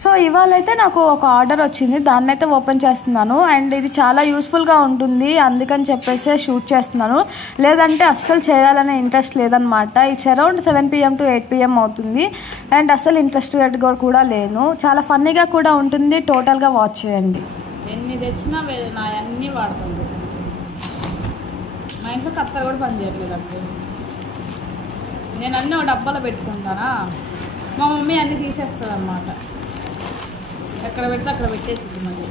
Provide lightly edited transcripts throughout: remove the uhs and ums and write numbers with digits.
So ఇవాళైతే నాకు ఒక order వచ్చింది, దాన్ని అయితే ఓపెన్ చేస్తున్నాను. అండ్ ఇది చాలా యూస్ఫుల్గా ఉంటుంది, అందుకని చెప్పేసి షూట్ చేస్తున్నాను. లేదంటే అస్సలు చేయాలనే ఇంట్రెస్ట్ లేదనమాట. It's around 7 PM to 8 PM అవుతుంది. అండ్ అస్సలు ఇంట్రెస్టెడ్గా కూడా లేను. చాలా ఫన్నీగా కూడా ఉంటుంది. టోటల్గా వాచ్ చేయండి. ఎన్ని తెచ్చినా నా అన్నీ వాడుతుంది. మా ఇంట్లో కత్తెర కూడా పని చేయట్లేదు అంటే నేను అన్నీ ఒక డబ్బాలో పెట్టుకుంటానా, మా మమ్మీ అన్నీ తీసేస్తుంది అన్నమాట. ఎక్కడ పెడితే అక్కడ పెట్టేసింది. మళ్ళీ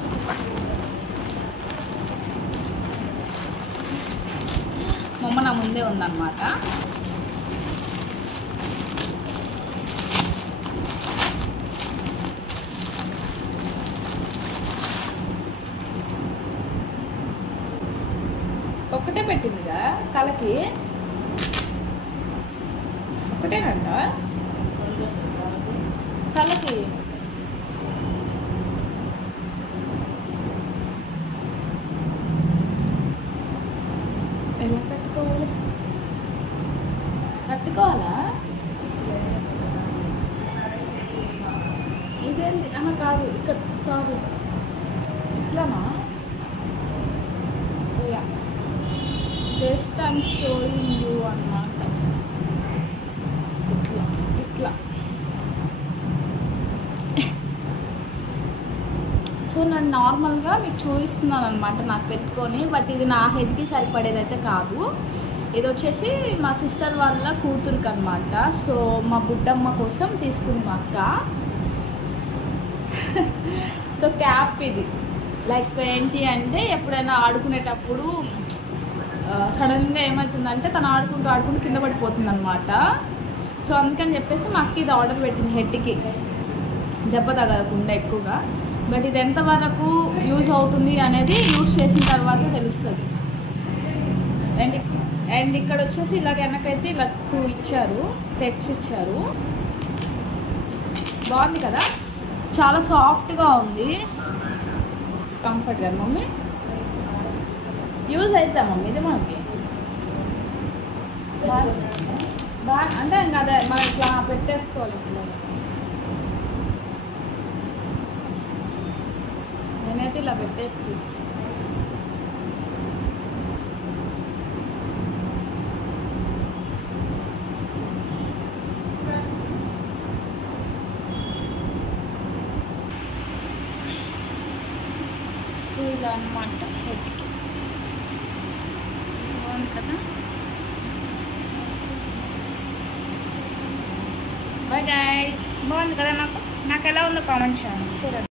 మా అమ్మ నా ముందే ఉందన్నమాట. ఒక్కటే పెట్టిందిగా తలకి, ఒకటేనంట తలకి. ఎలా కట్టుకోవాలి? కట్టుకోవాలా? ఇదేంటి? కాదు, ఇక్కడ సారీ ఇట్లానా? సోయా జస్ట్ ఐమ్ షోయింగ్ యూ అన్నమాట. ఇట్లా ఇట్లా. సో నేను నార్మల్గా మీకు చూపిస్తున్నాను అనమాట నాకు పెట్టుకొని. బట్ ఇది నా హెడ్కి సరిపడేదైతే కాదు. ఇది వచ్చేసి మా సిస్టర్ వాళ్ళ కూతురికి అనమాట. సో మా బుడ్డమ్మ కోసం తీసుకుంది మా అక్క. సో క్యాప్ ఇది లైక్ ఏంటి అంటే, ఎప్పుడైనా ఆడుకునేటప్పుడు సడన్గా ఏమవుతుందంటే తను ఆడుకుంటూ కింద పడిపోతుంది అనమాట. సో అందుకని చెప్పేసి మా అక్క ఇది ఆర్డర్ పెట్టింది హెడ్కి, దెబ్బ తగలకుండా ఎక్కువగా. బట్ ఇది ఎంతవరకు యూజ్ అవుతుంది అనేది యూజ్ చేసిన తర్వాత తెలుస్తుంది. అండ్ ఇక్కడ వచ్చేసి ఇలాగ వెనకైతే ఇలా 2 ఇచ్చారు, టెక్స్ ఇచ్చారు. బాగుంది కదా, చాలా సాఫ్ట్గా ఉంది, కంఫర్ట్గా. మమ్మీ యూజ్ అవుతా మమ్మీ ఇది మనకి బాగా. అంటే ఇంకా అదే మనం ఇట్లా పెట్టేసుకోవాలి. ఇట్లా నేనైతే ఇలా పెట్టేసుకు. సో ఇలా అన్నమాట హెడ్కి. బాగుంది కదా. Bye guys. బాగుంది కదా. నాకు ఎలా ఉందో కామెంట్ చేయండి, చూడండి.